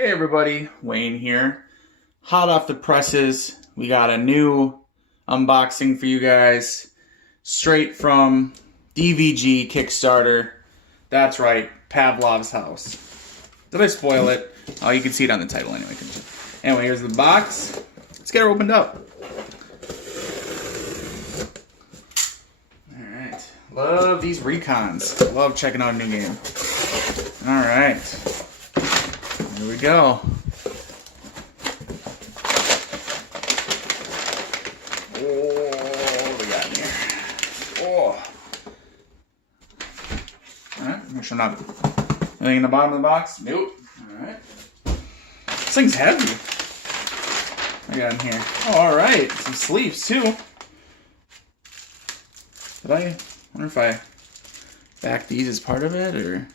Hey everybody, Wayne here. Hot off the presses, we got a new unboxing for you guys, straight from DVG Kickstarter. That's right, Pavlov's house. Did I spoil it? Oh, you can see it on the title anyway, couldn't you? Anyway, here's the box. Let's get her opened up. Alright, love these Recons. Love checking out a new game. Alright. Here we go. Oh, what do we got in here? Oh. Alright, make sure I'm not anything in the bottom of the box. Nope. Alright. This thing's heavy. What I got in here? Oh, alright. Some sleeves too. Did I wonder if I back these as part of it or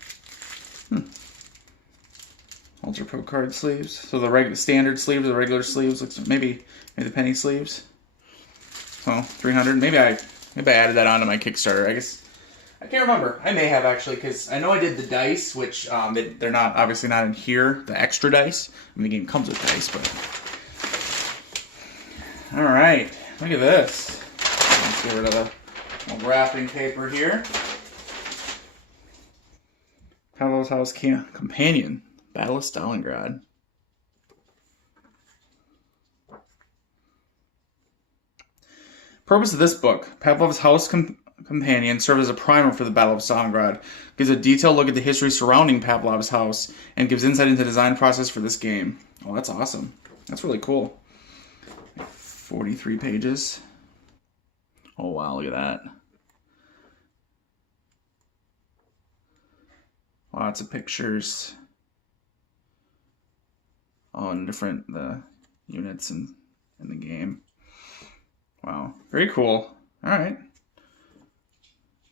Ultra Pro card sleeves. So the standard sleeves, the regular sleeves, looks maybe the penny sleeves. So 300. Maybe I added that onto my Kickstarter. I guess I can't remember. I may have actually, because I know I did the dice, which they're not obviously not in here. The extra dice. I mean, the game comes with dice, but all right. Look at this. Let's get rid of the little wrapping paper here. Pavlov's House Companion. Battle of Stalingrad. Purpose of this book. Pavlov's House Companion serves as a primer for the Battle of Stalingrad, gives a detailed look at the history surrounding Pavlov's house, and gives insight into the design process for this game. Oh, that's awesome. That's really cool. 43 pages. Oh, wow, look at that. Lots of pictures. On different units in the game. Wow, very cool. All right,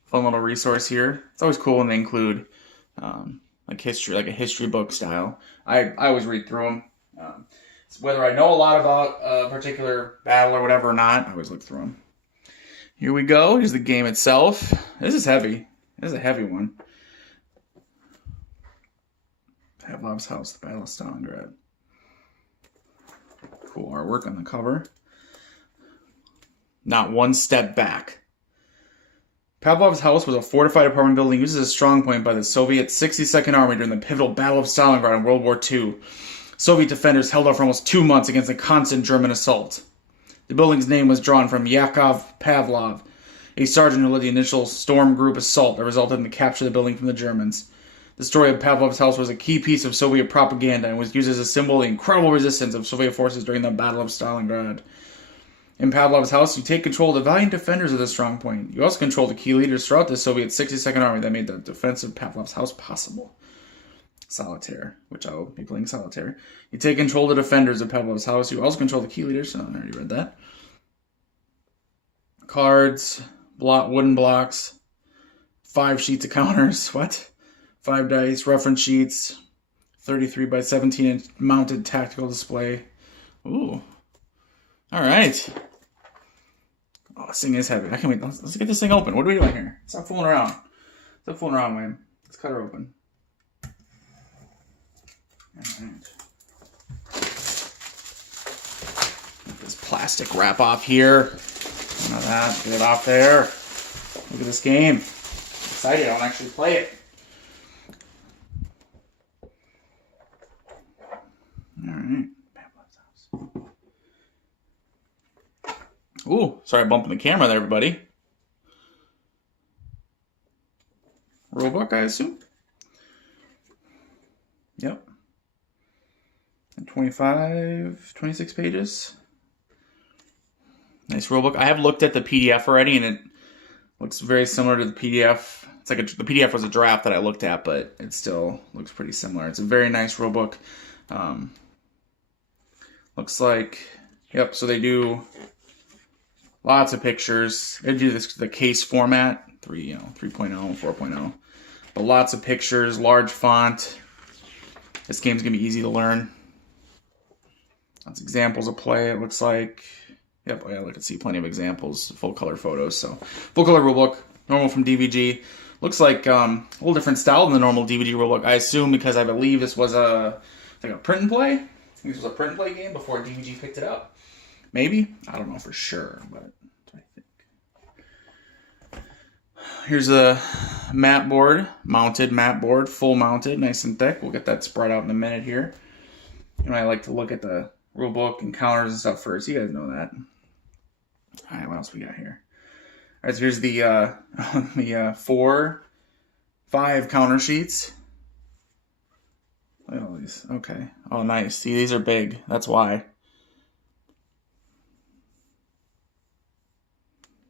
fun little resource here. It's always cool when they include like history, like a history book style. I always read through them. Whether I know a lot about a particular battle or whatever or not, I always look through them. Here we go. Here's the game itself. This is heavy. This is a heavy one. Pavlov's House, the Battle of Stalingrad. Cool artwork on the cover. Not one step back. Pavlov's house was a fortified apartment building used as a strong point by the Soviet 62nd Army during the pivotal Battle of Stalingrad in World War II. Soviet defenders held out for almost 2 months against a constant German assault. The building's name was drawn from Yakov Pavlov, a sergeant who led the initial storm group assault that resulted in the capture of the building from the Germans. The story of Pavlov's house was a key piece of Soviet propaganda and was used as a symbol of the incredible resistance of Soviet forces during the Battle of Stalingrad. In Pavlov's house, you take control of the valiant defenders of the strong point. You also control the key leaders throughout the Soviet 62nd Army that made the defense of Pavlov's house possible. Solitaire, which I will be playing solitaire. You take control of the defenders of Pavlov's house. You also control the key leaders. Oh, I already read that. Cards, wooden blocks, 5 sheets of counters. What? 5 dice, reference sheets, 33 by 17 inch mounted tactical display. Ooh. Alright. Oh, this thing is heavy. I can't wait. Let's get this thing open. What are we doing here? Stop fooling around. Stop fooling around, Wayne. Let's cut her open. Alright. Get this plastic wrap off here. None of that. Get it off there. Look at this game. I'm excited. I want to actually play it. Alright. Ooh, sorry I'm bumping the camera there, everybody. Rulebook, I assume? Yep. And 26 pages. Nice rulebook. I have looked at the PDF already, and it looks very similar to the PDF. It's like the PDF was a draft that I looked at, but it still looks pretty similar. It's a very nice rulebook. Looks like, yep, so they do lots of pictures. They do the case format, 3.0, 4.0. But lots of pictures, large font. This game's going to be easy to learn. Lots of examples of play, it looks like. Yep, I can see plenty of examples, full color photos. So, full color rulebook, normal from DVG. Looks like a little different style than the normal DVD rulebook. I assume because I believe this was a like a print and play. I think this was a print and play game before DVG picked it up. Maybe? I don't know for sure, but that's what I think. Here's a mat board, mounted mat board, full mounted, nice and thick. We'll get that spread out in a minute here. And I like to look at the rule book and counters and stuff first. You guys know that. All right, what else we got here? All right, so here's the 5 counter sheets. Look at all these. Okay. Oh, nice. See, these are big. That's why.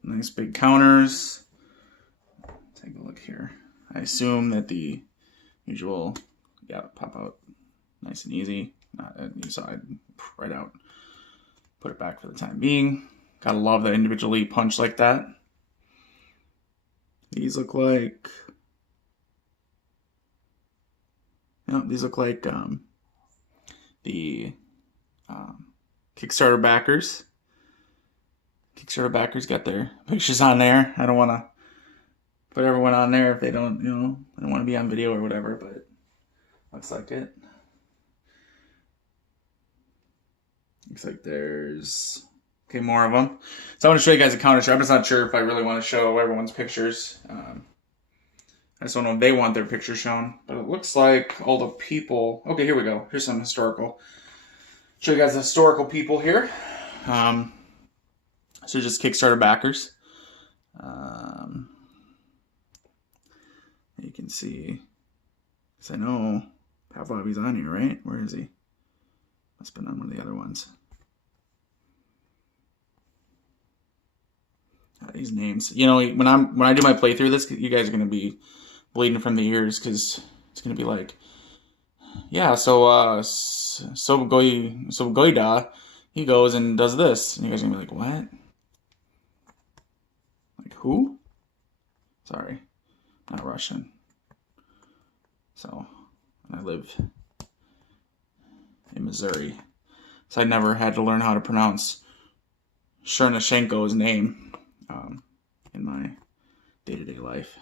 Nice big counters. Take a look here. I assume that the usual, yeah, pop out nice and easy. Not on the side, right out. Put it back for the time being. Gotta love that individually punched like that. These look like, these look like the Kickstarter backers. Kickstarter backers got their pictures on there. I don't want to put everyone on there if they don't, they don't want to be on video or whatever, but looks like it. Looks like there's, okay, more of them. So I want to show you guys a counter shot. I'm just not sure if I really want to show everyone's pictures. I just don't know if they want their picture shown, but it looks like all the people. Okay, here we go. Here's some historical. Show you guys the historical people here. So just Kickstarter backers. You can see, because I know Pavlov is on here, right? Where is he? Must have been on one of the other ones. These names. When I do my playthrough, this you guys are gonna be bleeding from the ears because it's gonna be like, yeah. So Goida, he goes and does this, and you guys are gonna be like, what? Like who? Sorry, not Russian. So I live in Missouri, so I never had to learn how to pronounce Chernyshenko's name in my day-to-day life.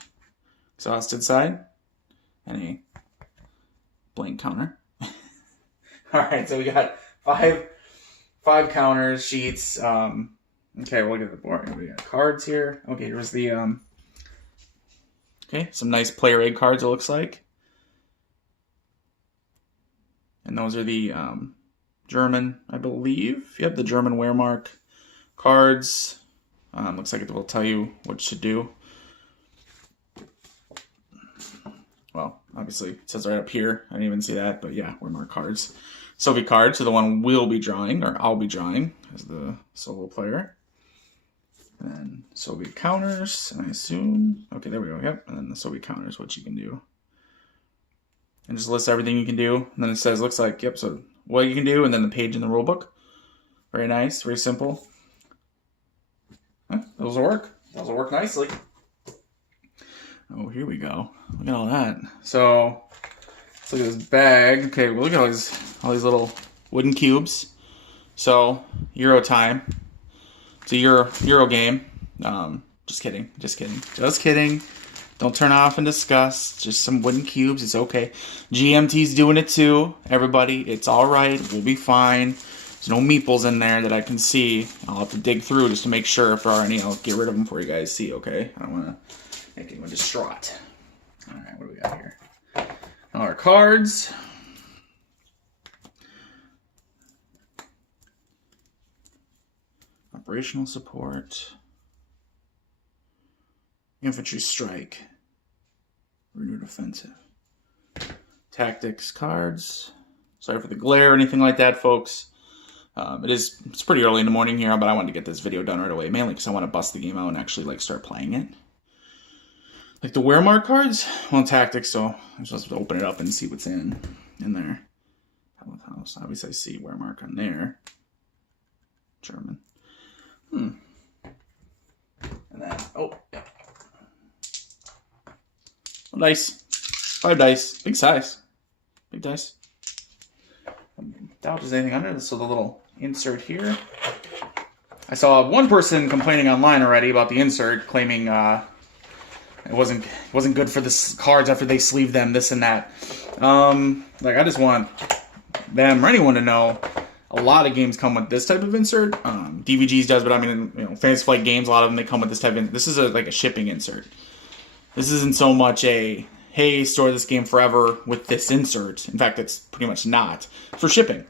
Exhausted side and a blank counter. All right, so we got five counters, sheets. Okay, we'll look at the board. We got cards here. Okay, here's the okay, some nice player aid cards. It looks like. And those are the German, I believe. Yep, the German Wehrmacht cards. Looks like it will tell you what to do. Well, obviously, it says right up here. I didn't even see that, but yeah, Wehrmacht cards. Soviet cards, so the one we'll be drawing, or I'll be drawing as the solo player. And then Soviet counters, I assume. Okay, there we go, yep. And then the Soviet counters, what you can do. And just lists everything you can do. And then it says, looks like, yep, so what you can do, and then the page in the rule book. Very nice, very simple. Huh, those will work. Those will work nicely. Oh, here we go. Look at all that. So, let's look at this bag. Okay, well, look at all these little wooden cubes. So, Euro time. It's a Euro game. Just kidding. Don't turn off in disgust. Just some wooden cubes. It's okay. GMT's doing it too. Everybody, it's all right. We'll be fine. There's no meeples in there that I can see. I'll have to dig through just to make sure if there are any. I'll get rid of them for you guys see, okay? I don't want to make anyone distraught. All right, what do we got here? All our cards. Operational support. Infantry strike. Renewed offensive. Tactics cards. Sorry for the glare or anything like that, folks. It's pretty early in the morning here, but I wanted to get this video done right away, mainly because I want to bust the game out and actually start playing it. Like the Wehrmacht cards, well, tactics, so I'm supposed to open it up and see what's in there. House, obviously I see Wehrmacht on there. German. And then, oh, yeah. Dice. 5 dice. Big size. Big dice. I doubt there's anything under this, so the little insert here. I saw one person complaining online already about the insert, claiming it wasn't good for the cards after they sleeve them, this and that. Like, I just want them or anyone to know, a lot of games come with this type of insert. DVGs does, but I mean, Fantasy Flight games, a lot of them, they come with this type of, this is like a shipping insert. This isn't so much a, hey, store this game forever with this insert. In fact, it's pretty much not. For shipping.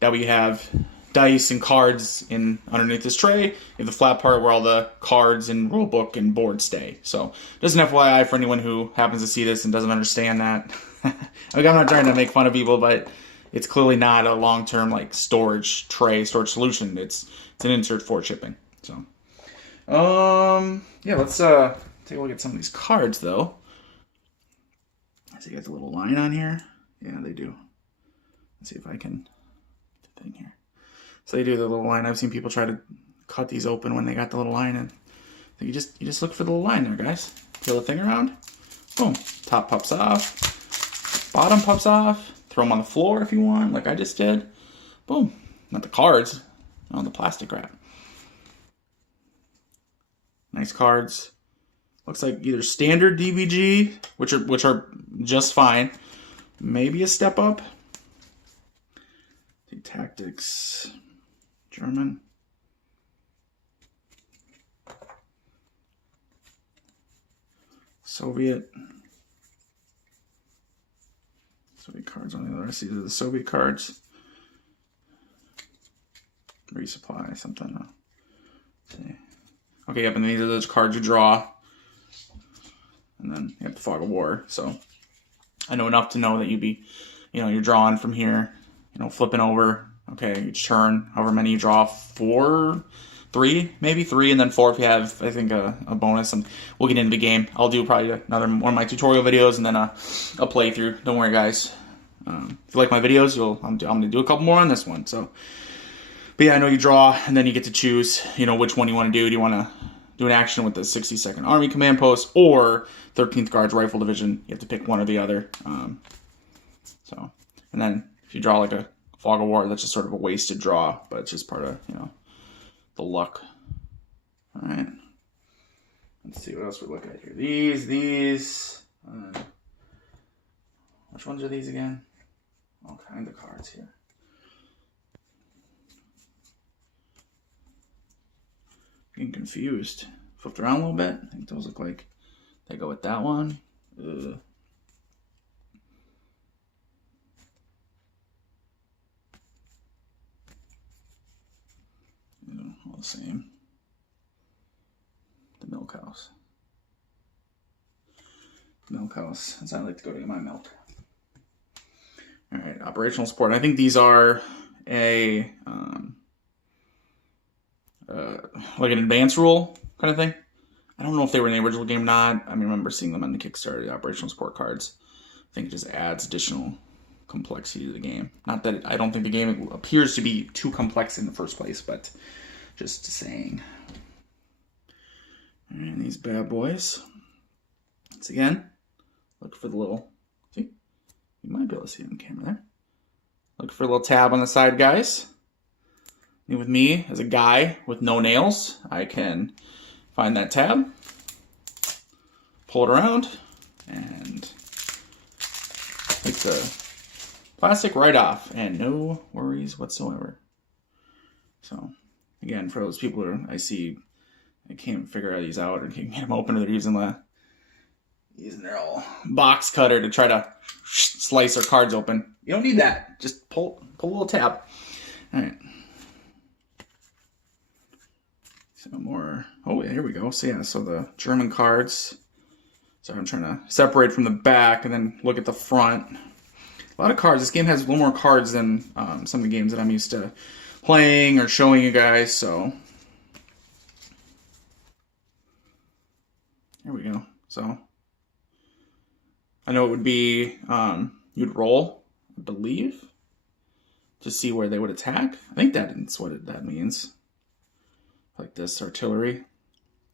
That we have dice and cards in underneath this tray. You have the flat part where all the cards and rulebook and board stay. So, just an FYI for anyone who happens to see this and doesn't understand that. I'm not trying to make fun of people, but it's clearly not a long-term like storage tray, storage solution. It's an insert for shipping. So, yeah, let's take a look at some of these cards though. So you got the little line on here. Yeah, they do. Let's see if I can get the thing here. So they do the little line. I've seen people try to cut these open when they got the little line in. So you just look for the little line there, guys. Peel the thing around. Boom. Top pops off. Bottom pops off. Throw them on the floor if you want, like I just did. Boom. Not the cards. No, the plastic wrap. Nice cards. Looks like either standard DVG, which are just fine. Maybe a step up. Tactics, German. Soviet cards on the other. I see the Soviet cards. Resupply, something. Okay, yep, and these are those cards you draw. And then you have the Fog of War. So I know enough to know that you're drawing from here, flipping over. Okay, each turn, however many you draw, 4, 3, maybe 3, and then 4 if you have, I think, a bonus. And we'll get into the game. I'll do probably another one of my tutorial videos and then a playthrough. Don't worry, guys. If you like my videos, I'm going to do a couple more on this one. So, but yeah, I know you draw, and then you get to choose, which one you want to do. Do you want to do an action with the 62nd Army Command Post or 13th Guards Rifle Division? You have to pick one or the other. And then if you draw like a Fog of War, that's just sort of a wasted draw, but it's just part of, the luck. All right. Let's see what else we look at here. These. Which ones are these again? All kinds of cards here. Getting confused. Flipped around a little bit. I think those look like they go with that one. Ugh. All the same. The milk house. Milk house, as I like to go to get my milk. All right, operational support. I think these are like an advanced rule kind of thing. I don't know if they were in the original game or not. I remember seeing them on the Kickstarter, the operational support cards. I think it just adds additional complexity to the game. Not that I don't think the game appears to be too complex in the first place, but just saying. And these bad boys. Once again, look for the little, see? You might be able to see it on camera there. Look for a little tab on the side, guys. And with me, as a guy with no nails, I can find that tab, pull it around, and take the plastic right off, and no worries whatsoever. So, again, for those people who I see, I can't figure these out or can't get them open, or they're using their old box cutter to try to slice their cards open. You don't need that. Just pull a little tab. All right. So more. Oh, yeah, here we go. So yeah, so the German cards. So I'm trying to separate from the back and then look at the front. A lot of cards. This game has a little more cards than some of the games that I'm used to playing or showing you guys. So here we go. So I know it would be you'd roll, I believe, to see where they would attack. I think that's what that means. Like this, artillery.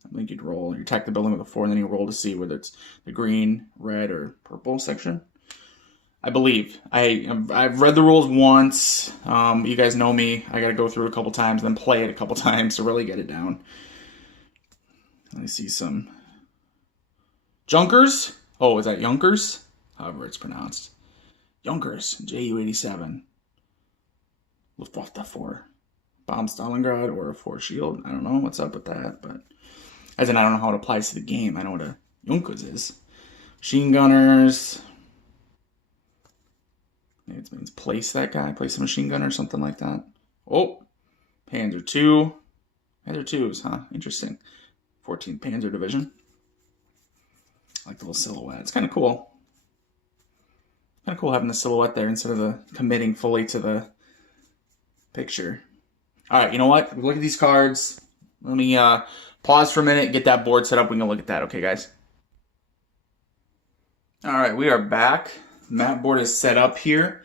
I think you'd roll. You attack the building with a 4, and then you roll to see whether it's the green, red, or purple section. I believe. I've read the rules once. You guys know me. I got to go through it a couple times, then play it a couple times to really get it down. I see some Junkers. Oh, is that Junkers? However it's pronounced. Junkers, JU-87. Luftwaffe for bomb Stalingrad or for shield. I don't know what's up with that, but as in I don't know how it applies to the game. I know what a Junkers is. Machine gunners. Maybe it means place that guy, place a machine gunner or something like that. Oh, Panzer II. Panzer IIs, huh? Interesting. 14th Panzer Division. I like the little silhouette. It's kind of cool. Kind of cool having the silhouette there instead of the committing fully to the picture. All right, you know what? Look at these cards. Let me pause for a minute, get that board set up. We can look at that, okay, guys? All right, we are back. Map board is set up here.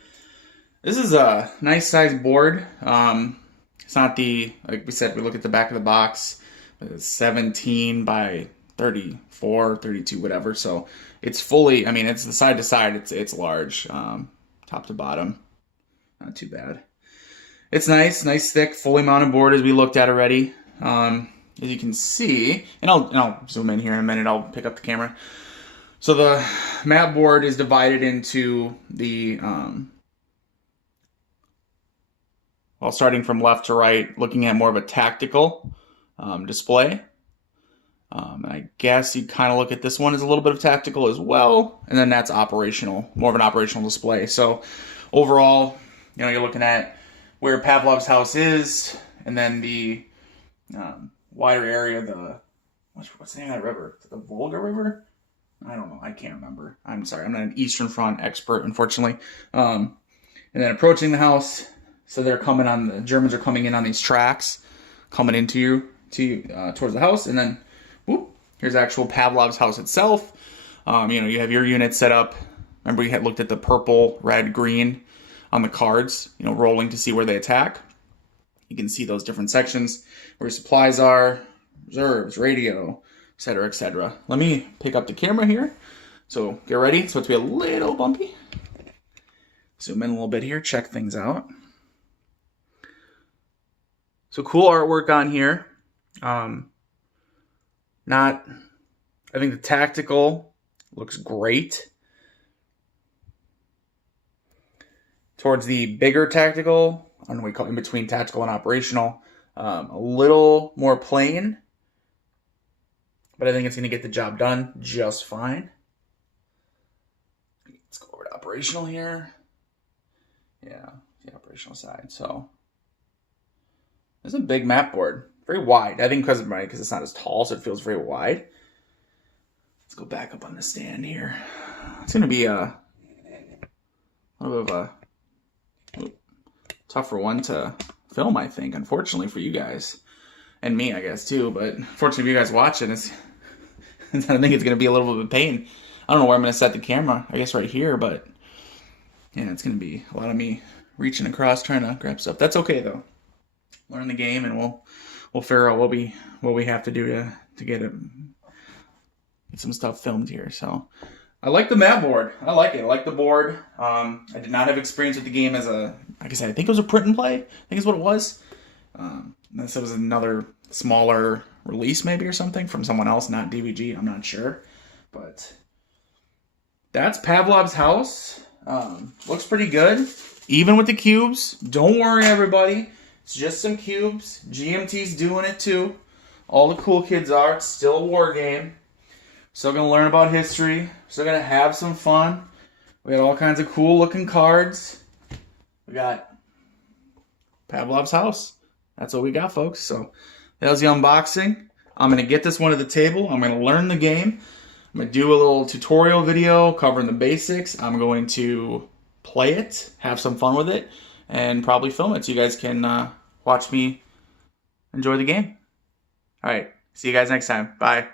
This is a nice size board. It's not the, like we said, we look at the back of the box. It's 17 by 34, 32, whatever. So it's fully, I mean, it's the side to side. It's large, top to bottom. Not too bad. It's nice thick, fully mounted board as we looked at already. As you can see, and I'll zoom in here in a minute. I'll pick up the camera. So the map board is divided into the, well, starting from left to right, looking at more of a tactical display. And I guess you kind of look at this one as a little bit of tactical as well. And then that's operational, more of an operational display. So overall, you know, you're looking at where Pavlov's house is, and then the wider area, the, what's the name of that river? The Volga River? I don't know. I can't remember. I'm sorry. I'm not an Eastern Front expert, unfortunately. And then approaching the house, so they're coming on, the Germans are coming in on these tracks, coming into you, towards the house, and then, whoop, here's actual Pavlov's house itself. You know, you have your unit set up. Remember, we had looked at the purple, red, green on the cards, you know, rolling to see where they attack. You can see those different sections where supplies are, reserves, radio, etc., etc. Let me pick up the camera here. So get ready. It's about to be a little bumpy. Zoom in a little bit here, check things out. So cool artwork on here. I think the tactical looks great. Towards the bigger tactical, I don't know what we call it, in between tactical and operational, a little more plain. But I think it's going to get the job done just fine. Let's go over to operational here. Yeah, the operational side. So there's a big map board, very wide. I think because it's not as tall, so it feels very wide. Let's go back up on the stand here. It's going to be a little bit of a tougher one to film, I think, unfortunately for you guys. And me, I guess, too. But fortunately for you guys watching, I think it's going to be a little bit of a pain. I don't know where I'm going to set the camera. I guess right here, but yeah, it's going to be a lot of me reaching across trying to grab stuff. That's okay, though. Learn the game, and we'll figure out what we have to do to get some stuff filmed here. So I like the map board. I like it. I like the board. I did not have experience with the game as like I said, I think it was a print and play. I think is what it was. This was another smaller release maybe or something from someone else, not DVG. I'm not sure. But that's Pavlov's house. Looks pretty good. Even with the cubes. Don't worry, everybody. It's just some cubes. GMT's doing it too. All the cool kids are. It's still a war game. Still going to learn about history. Still going to have some fun. We got all kinds of cool looking cards. We got Pavlov's house. That's what we got, folks. So that was the unboxing. I'm going to get this one to the table. I'm going to learn the game. I'm going to do a little tutorial video covering the basics. I'm going to play it, have some fun with it, and probably film it so you guys can watch me enjoy the game. All right. See you guys next time. Bye.